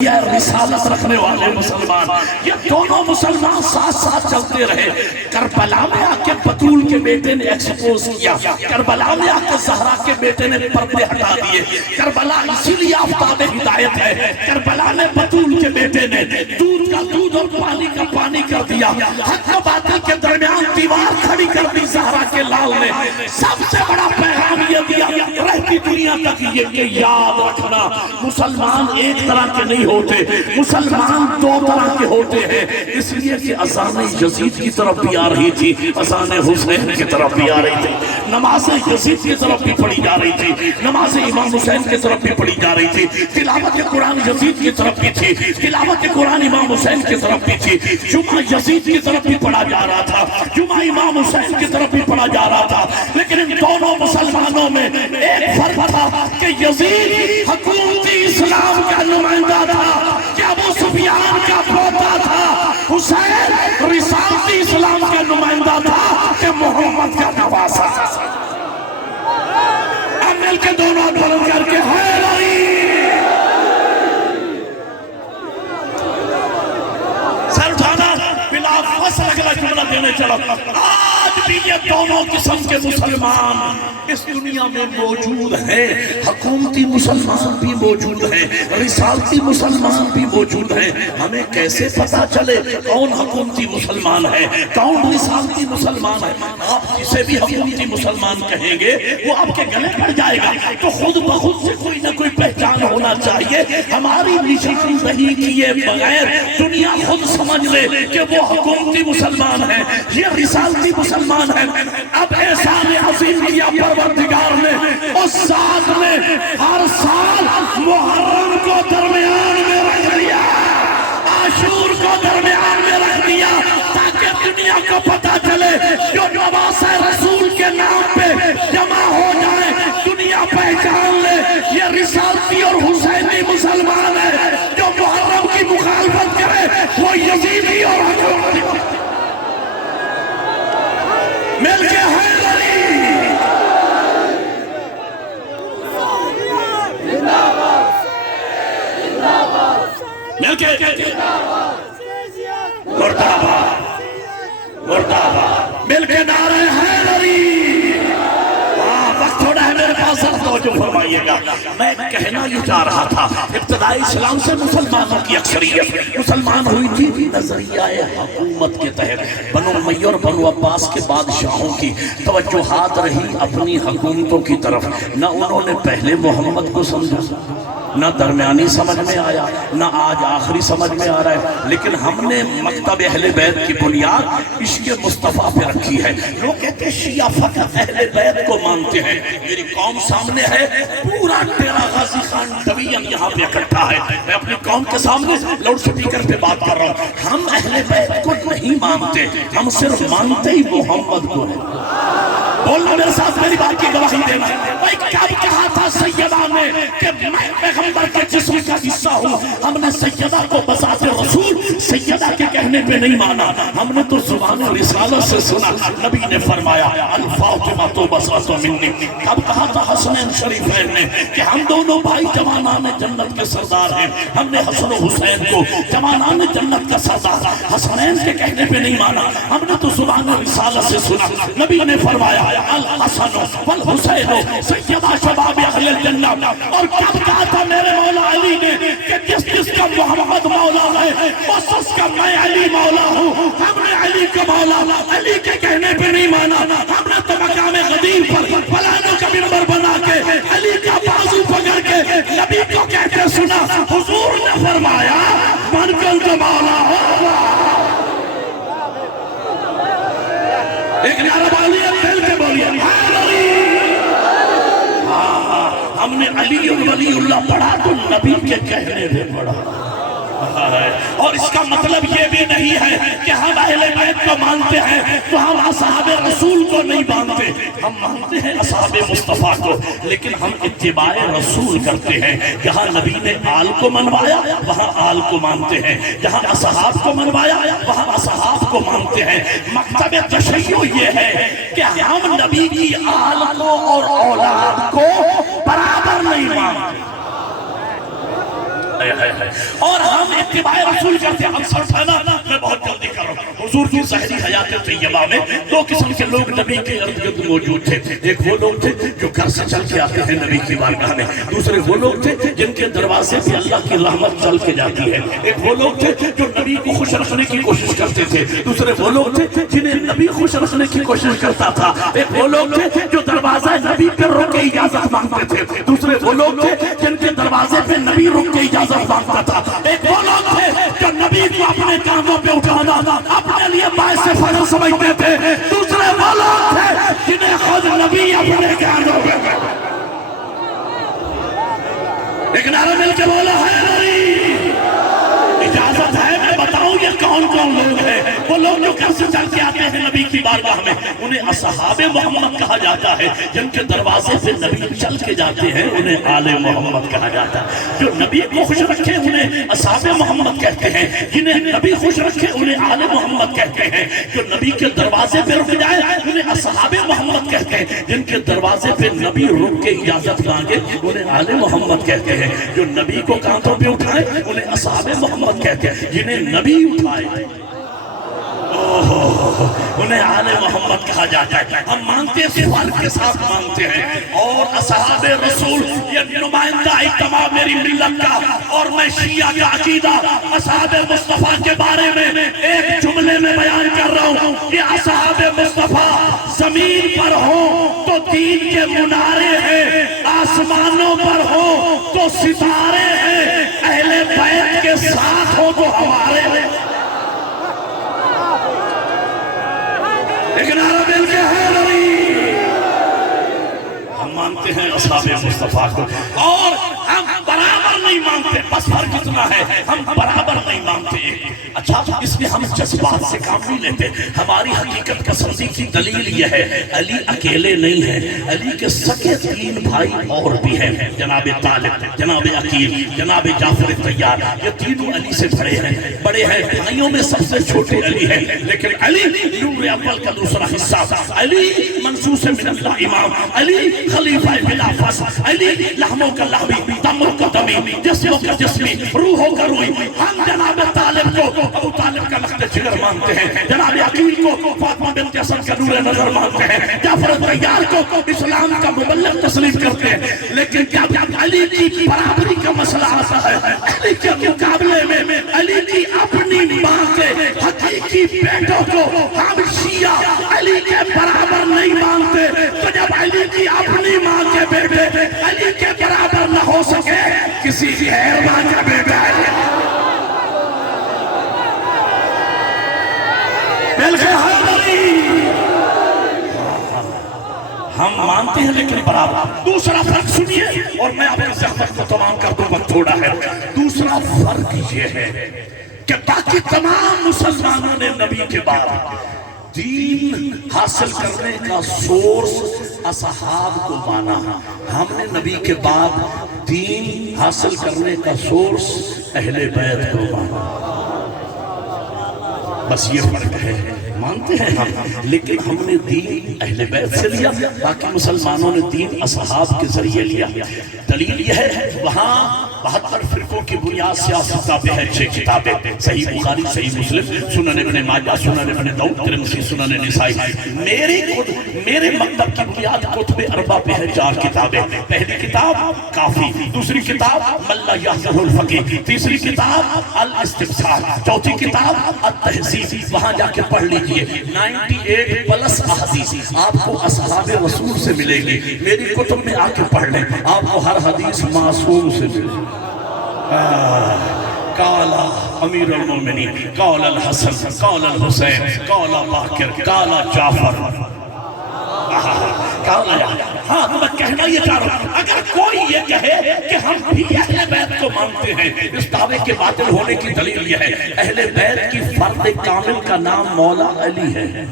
رسالت رکھنے والے مسلمان، یہ دونوں مسلمان ساتھ ساتھ چلتے رہے۔ کربلا میں آ کے بطول کے بیٹے نے ایکسپوز کیا، کربلا میں آ کے زہرا کے بیٹے نے پردے ہٹا دیے۔ کربلا اسی لیے آفتاب ہدایت ہے۔ کربلا میں بطول کے بیٹے نے دودھ کا دودھ اور پانی کا پانی کر دیا، حق و باطل کے درمیان دیوار کھڑی کر دی زہرا کے لال نے۔ سب سے بڑا پیغام یہ دیا رہتی دنیا تک یہ کہ یاد رکھنا مسلمان ایک طرح کے نہیں ہوتے، مسلمان دو طرح کے ہوتے ہیں۔ اس لیے کہ اذان یزید کی طرف بھی آ رہی تھی، اذان حسین کی طرف بھی آ رہی تھی، نماز یزید کی طرف بھی پڑھی جا رہی تھی، نماز امام حسین کی طرف بھی پڑھی جا رہی تھی، تلاوت قرآن یزید کی طرف بھی تھی، تلاوت قرآن امام حسین کی طرف بھی تھی، جمعہ یزید کی طرف بھی پڑھا جا رہا تھا، جمعہ امام حسین کی طرف بھی پڑھا جا رہا تھا۔ لیکن ان دونوں مسلمانوں میں ایک فرق تھا کہ یزید حکومتی اسلام کا نمائندہ تھا کہ ابو سفیان کا پوتا تھا، حسین رسالتی اسلام کا نمائندہ تھا کہ محمد کا نواسا۔ اب مل کے دونوں بلند کر کے حیدری سر اٹھانا، بلا فصل اگلا جملہ دینے چلا۔ آج بھی یہ دونوں قسم کے مسلمان اس دنیا میں موجود ہیں، حکومتی مسلمان بھی موجود ہیں، رسالتی مسلمان بھی موجود ہیں۔ ہمیں کیسے پتا چلے کون حکومتی مسلمان ہے، کون رسالتی مسلمان ہے؟ آپ جسے بھی حکومتی مسلمان کہیں گے وہ آپ کے گلے پڑ جائے گا، تو خود بخود سے کوئی نہ کوئی پہچان ہونا چاہیے۔ ہماری نشاندہی کیے بغیر دنیا خود سمجھ لے کہ وہ حکومتی مسلمان ہے، یہ رسالتی مسلمان ہے۔ اب احسان عظیم کیا پروردگار نے، اس ذات نے ہر سال محرم کو درمیان میں رکھ دیا، عاشور کو درمیان میں رکھ دیا، تاکہ دنیا کو پتا چلے جو نواسہ رسول کے نام پہ جمع ہو جائیں، دنیا پہچان لے یہ رسالتی اور حسینی مسلمان ہے۔ جو محرم کی مخالفت کرے وہ یزیدی اور حکومتی مل کے حیدری مل کے مرداباد مل کے نعرہ حیدری۔ وقت تھوڑا ہے میرے پاس، توجہ فرمائیے گا۔ میں کہنا یہ چاہ رہا تھا ابتدائی اسلام سے مسلمانوں کی اکثریت مسلمان ہوئی تھی نظریہ حکومت کے تحت۔ بنو امیہ اور بنو عباس کے بادشاہوں کی توجہات رہی اپنی حکومتوں کی طرف، نہ انہوں نے پہلے محمد کو سمجھا، نہ درمیانی سمجھ میں آیا، نہ آج آخری سمجھ میں آ رہا ہے۔ لیکن ہم نے مکتب اہل بیت کی بنیاد عشق مصطفیٰ پہ رکھی ہے۔ لوگ کہتے ہیں شیعہ فقط اہل بیت کو مانتے ہیں۔ میری قوم سامنے ہے، پورا ڈیرہ غازی خان ڈویژن یہاں پہ اکٹھا ہے۔ میں اپنی قوم کے سامنے لاؤڈ سپیکر پہ بات کر رہا ہوں۔ ہم اہل بیت کو نہیں مانتے، ہم صرف مانتے ہی محمد کو ہے۔ بولنا میرے ساتھ، میری بات کی گواہی دینا۔ بھائی کب کہا تھا سیدہ نے کہ میں پیغمبر کے جسم کا حصہ ہوں؟ ہم نے سیدہ کو بذات رسول سیدہ کے کہنے پہ نہیں مانا، ہم نے تو زبان رسالت سے سنا۔ نبی نے فرمایا الفاطمہ تو بذات منی۔ کب کہا تھا حسنین شریفین نے کہ ہم دونوں بھائی جوانان جنت کے سردار ہیں؟ ہم نے حسن و حسین کو جوانان جنت کا سردار حسنین کے کہنے پہ نہیں مانا، ہم نے تو زبان رسالت سے سنا۔ نبی نے فرمایا الحسن والحسین سیدہ شباب اہل الجنہ۔ اور کب کہا تھا میرے مولا علی نے کہ جس جس کا محمد مولا ہے اس اس کا میں علی مولا ہوں؟ ہم نے علی کا مولا علی کے کہنے پہ نہیں مانا، ہم نے تو مقام غدیر پر فلانوں کا منبر بنا کے علی کا بازو پکڑ کے نبی کو کہتے سنا۔ حضور نے فرمایا من کن تو مولا ہوگا۔ ایک نعرہ بالیے پھیل کے بولیے حیدری۔ ہم نے علی ولی اللہ پڑھا تو نبی کے کہنے پہ پڑھا، اور اس کا مطلب یہ بھی نہیں ہے کہ ہم اہل بیت کو مانتے ہیں تو ہم اصحاب رسول کو نہیں مانتے۔ ہم مانتے ہیں اصحاب مصطفیٰ کو، لیکن ہم اتباع رسول کرتے ہیں۔ جہاں نبی نے آل کو منوایا وہاں آل کو مانتے ہیں، جہاں اصحاب کو منوایا وہاں اصحاب کو مانتے ہیں۔ مکتب تشیع یہ ہے کہ ہم نبی کی آل کو اور اولاد کو برابر نہیں مانتے۔ اور ہم اتباع رسول کرتے ہیں. اکثر تھا نا, میں بہت جلدی کر رہا ہوں. حضور کی ظاہری حیات طیبہ میں دو قسم کے لوگ نبی کے ارد گرد موجود تھے. ایک وہ لوگ تھے جو گھر سے چل کے آتے ہیں نبی کی بارگاہ میں. دوسرے وہ لوگ تھے جن کے دروازے سے اللہ کی رحمت چل کے جاتی ہے. ایک وہ لوگ تھے جو نبی کو خوش رکھنے کی کوشش کرتے تھے. دوسرے وہ لوگ تھے جنہیں نبی خوش رکھنے کی کوشش کرتا تھا. ایک وہ لوگ تھے جو دروازہ نبی پر رک کے اجازت مانگتے تھے. دوسرے وہ لوگ تھے جن کے دروازے پہ نبی رک کے اجازت مانگتا تھا. ایک وہ لوگ تھے جو نبی کو اپنے کاموں پہ اٹھانا اپنے لیے باعث فخر سمجھتے تھے. دوسرے وہ لوگ تھے جنہیں خود نبی اپنے کاموں پہ. ایک نعرہ مل کے بولا ہے نبی. اجازت ہے میں بتاؤں یہ کون کون لوگ ہیں. وہ لوگ جو گھر سے چل کے آتے ہیں نبی کی بارگاہ میں انہیں اصحاب محمد کہا جاتا ہے. جن کے دروازے سے نبی چل کے جاتے ہیں انہیں آل محمد کہا جاتا ہے. جو نبی کو خوش رکھے انہیں اصحاب محمد کہتے ہیں. جنہیں نبی خوش رکھے انہیں آل محمد کہتے ہیں. جو نبی کے دروازے پہ رک جائے انہیں اصحاب محمد کہتے ہیں. جن کے دروازے پہ نبی رک کے اجازت مانگے انہیں آل محمد کہتے ہیں. جو نبی کو کانٹوں پہ اٹھائے انہیں اصحاب محمد کہتے ہیں. جنہیں نبی اٹھائے انہیں آل محمد کہا جاتا ہے. ہم مانتے ہیں فرق کے ساتھ مانتے ہیں. اور اصحاب رسول یہ نمائندہ اجتماع میری ملت کا. اور میں شیعہ کا عقیدہ اصحاب مصطفیٰ کے بارے میں ایک جملے میں بیان کر رہا ہوں کہ اصحاب مصطفیٰ زمین پر ہوں تو دین کے منارے ہیں, آسمانوں پر ہوں تو ستارے ہیں, اہل بیت کے ساتھ ہو تو ہمارے ہیں. ایک نعرہ مل کے ہے نبی. ہم مانتے ہیں اصحاب مصطفیٰ کو اور ہم برابر نہیں مانتے. بس فرق اتنا ہے ہم برابر نہیں مانتے. اچھا اس میں ہم جذبات سے کام نہیں لیتے. ہماری حقیقت پسندی کی دلیل یہ ہے علی اکیلے نہیں ہیں. علی کے سکے 3 بھائی اور بھی ہیں. جناب طالب, جناب عقیل, جناب جعفر طیار. یہ تینوں علی سے بڑے ہیں. بھائیوں میں سب سے چھوٹے علی ہیں. لیکن علی نور اول کا دوسرا حصہ. علی منصوص من اللہ امام. علی خلیفہ بلا فصل. علی لحموں کا لحمی, دموں کا دمی, جسموں کا جسمی, روحوں کا روحی. ہم جناب طالب کو ابو طالب کا لخت جگر مانتے ہیں. جناب عقیل کو فاطمہ بنت حسن کا نور نظر مانتے ہیں. جعفر طیار کو اسلام کا مبلغ تسلیم کرتے ہیں. لیکن جب علی کی برابری کا مسئلہ آتا ہے علی کے مقابلے میں علی کی اپنی ماں کے حقیقی بیٹوں کو ہم شیعہ علی کے برابر نہیں مانتے. تو جب علی کی اپنی ماں کے بیٹے علی کے برابر نہ ہو سکے کسی کی غیر ماں کا بیٹا ہے ہم مانتے ہیں لیکن برابر. دوسرا فرق سنیے اور میں آپ کی زحمت کو تمام کر دوں, وقت تھوڑا ہے. دوسرا فرق یہ ہے کہ باقی تمام مسلمانوں نے نبی کے بعد دین حاصل کرنے کا سورس اصحاب کو مانا. ہم نے نبی کے بعد دین حاصل کرنے کا سورس اہل بیت کو مانا. بس یہ فرق ہے. مانتے ہیں ہم لیکن ہم نے دین اہل بیت سے لیا, باقی مسلمانوں نے دین اصحاب کے ذریعے لیا. دلیل یہ ہے وہاں 72 فرقوں کی بنیاد سے کتابیں ہیں, 6 کتابیں, صحیح بخاری, صحیح مسلم, سنن ابن ماجہ, سنن ابن داؤد, ترمذی, سنن نسائی. میرے مکتب کی بنیاد کتب اربع پہ ہے 4 کتابیں. پہلی کتاب کافی, دوسری کتاب من لا یحفظ الفقیہ, تیسری کتاب الاستبصار, چوتھی کتاب التہذیب. وہاں جا کے پڑھ لیجئے 98 پلس احادیث آپ کو اصحاب رسول سے ملے گی. میری کتب میں آ کے پڑھ لیں, آپ کو ہر حدیث معصوم سے ملے گی. قال امیر المومنین, قال الحسن, قال الحسین, قال باقر, قال جعفر. ہاں تو میں کہنا یہ چاہ رہا ہوں اگر کوئی یہ کہے کہ ہم بھی اہل بیت کو مانتے ہیں, اس دعوے کے باطل ہونے کی دلیل یہ ہے اہل بیت کی فرد کامل کا نام مولا علی ہے.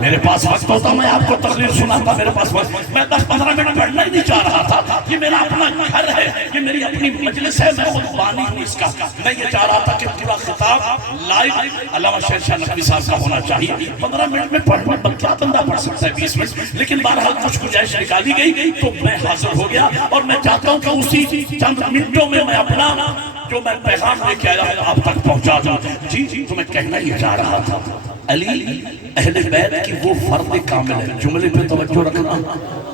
میرے پاس وقت ہوتا میں آپ کو تقریر سناتا، میرے پاس وقت، میں 10-15 منٹ پڑھنا ہی نہیں چاہ رہا تھا. یہ میرا اپنا گھر ہے، یہ میری اپنی مجلس ہے، میں خود بانی ہوں اس کا. میں یہ چاہ رہا تھا کہ پورا خطاب لائیو علامہ شہنشاہ نقوی صاحب کا ہونا چاہیے. 15 منٹ میں پڑھنا کیا بندہ پڑھ سکتا ہے 20 منٹ، لیکن بہرحال کچھ گنجائش نکالی گئی تو میں حاضر ہو گیا. اور میں چاہتا ہوں کہ اسی چند منٹوں میں اپنا جو میں پیغام لے کے آیا ہوں آپ تک پہنچا دوں. جی تو میں کہنا یہ چاہ رہا تھا، علی اہل بیت کی وہ فرد کامل ہے، جملے پہ توجہ رکھنا،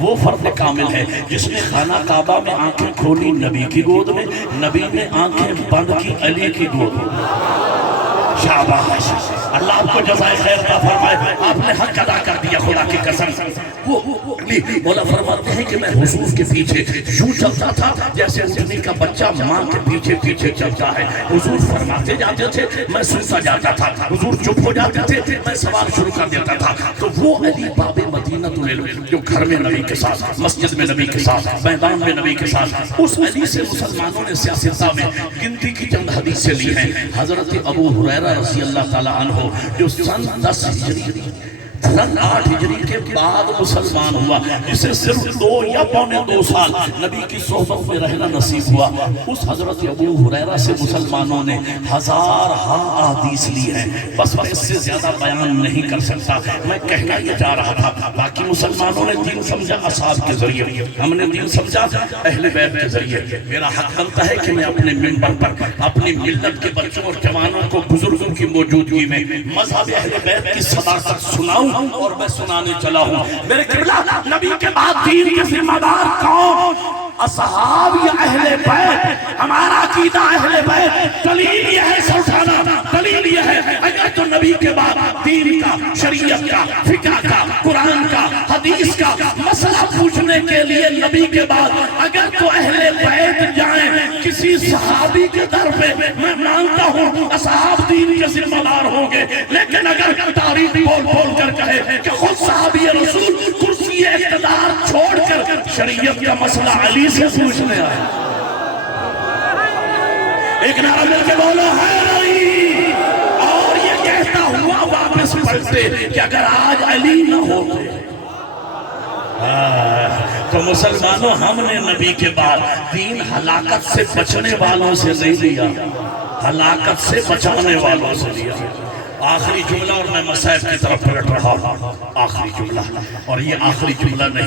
وہ فرد کامل ہے جس نے خانہ کعبہ میں آنکھیں کھولی نبی کی گود میں، نبی نے آنکھیں بند کی علی کی گود میں. شاباش، اللہ آپ کو جزائے خیر عطا فرمائے، آپ نے حق ادا کر دیا خدا کی قسم. وہ مولا فرماتے ہیں کہ میں حضور کے پیچھے یوں چلتا تھا جیسے اٹھنے کا بچہ ماں کے پیچھے پیچھے چلتا ہے. حضور فرماتے جاتے تھے، میں سنتا جاتا تھا. حضور چپ ہو جاتے تھے، میں سوال شروع کر دیتا تھا. تو وہ علی باب مدینہ جو گھر میں نبی کے ساتھ، مسجد میں نبی کے ساتھ، میدان میں نبی کے ساتھ، اس علی سے مسلمانوں نے سیاستہ میں گنتی کی چند حدیثیں لی ہیں. حضرت ابو ہریرہ رضی اللہ تعالیٰ عنہ جو سن 10 ہجری سن 8 ہجری کے بعد مسلمان ہوا، جسے صرف 2 یا پونے 2 سال نبی کی صحبت میں رہنا نصیب ہوا، اس حضرت ابو ہریرہ سے مسلمانوں نے 1000 احادیث لی ہیں. بس میں اس سے زیادہ بیان نہیں کر سکتا. میں کہنا یہ چاہ رہا تھا، باقی مسلمانوں نے دین سمجھا اصحاب کے ذریعے، ہم نے دین سمجھا اہل بیت کے ذریعے. میرا حق بنتا ہے کہ میں اپنے منبر پر اپنی ملت کے بچوں اور جوانوں کو بزرگوں کی موجودگی میں مذہب اہل بیت کی صداقت سناؤں، اور میں سنانے چلا ہوں. میرے قبلہ، نبی کے بعد دین کے ذمہ دار کون؟ اصحاب یا اہل بیت؟ ہمارا عقیدہ اہل بیت. دلیل یہ ہے سلطانہ، دلیل یہ ہے اگر تو نبی کے بعد دین کا، شریعت کا، فقہ کا، قرآن کا، حدیث کا مسئلہ پوچھنے کے لیے نبی کے بعد اگر تو اہل بیت جائیں کسی صحابی کے در پہ، میں مانتا ہوں اصحاب دین کے ذمہ دار ہوں گے. لیکن اگر تاریخ بول بول کر کہے کہ خود صحابی رسول کرسی اقتدار چھوڑ کر شریعت کا مسئلہ علی سے پوچھنے آئے، ایک نعرہ مل کے بولو ہے علی. اور یہ کہتا ہوا واپس پلٹے کہ اگر آج علی نہ ہوتے تو مسلمانوں ہم نے نبی کے بعد دین ہلاکت سے بچنے والوں سے نہیں لیا، ہلاکت سے بچانے والوں سے لیا. آخری جملہ، اور میں مسائب کی طرف پلٹ رہا ہوں. آخری جملہ، اور یہ آخری جملہ نہیں.